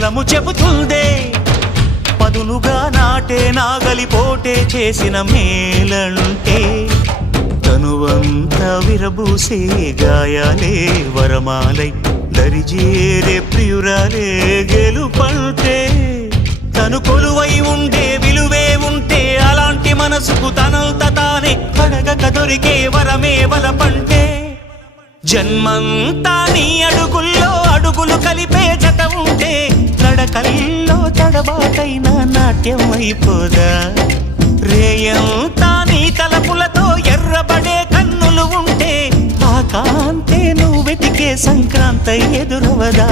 పొలము చెబుతుందే పదునుగా నాటే నాగలిపోటే చేసిన మేలంటే తనువంతా విరబూసే గాయాలే వరమాలై దరిజేరే ప్రియురాలే గెలుపంటే తను కొలువై ఉండే విలువే ఉంటే అలాంటి మనసుకు తనంత తానే అడగక దొరికే వరమే వలపంటే జన్మంతా నీ అడుగుల్లో అడుగులు కలిపే జత ఉంటే నడకల్లో తడబాటైన నాట్యం అయిపోదా రేయంతా నీ తలపులతో ఎర్రబడే కన్నులు ఉంటే ఆ కాంతే నువ్వు వెతికే సంక్రాంతి ఎదురవదా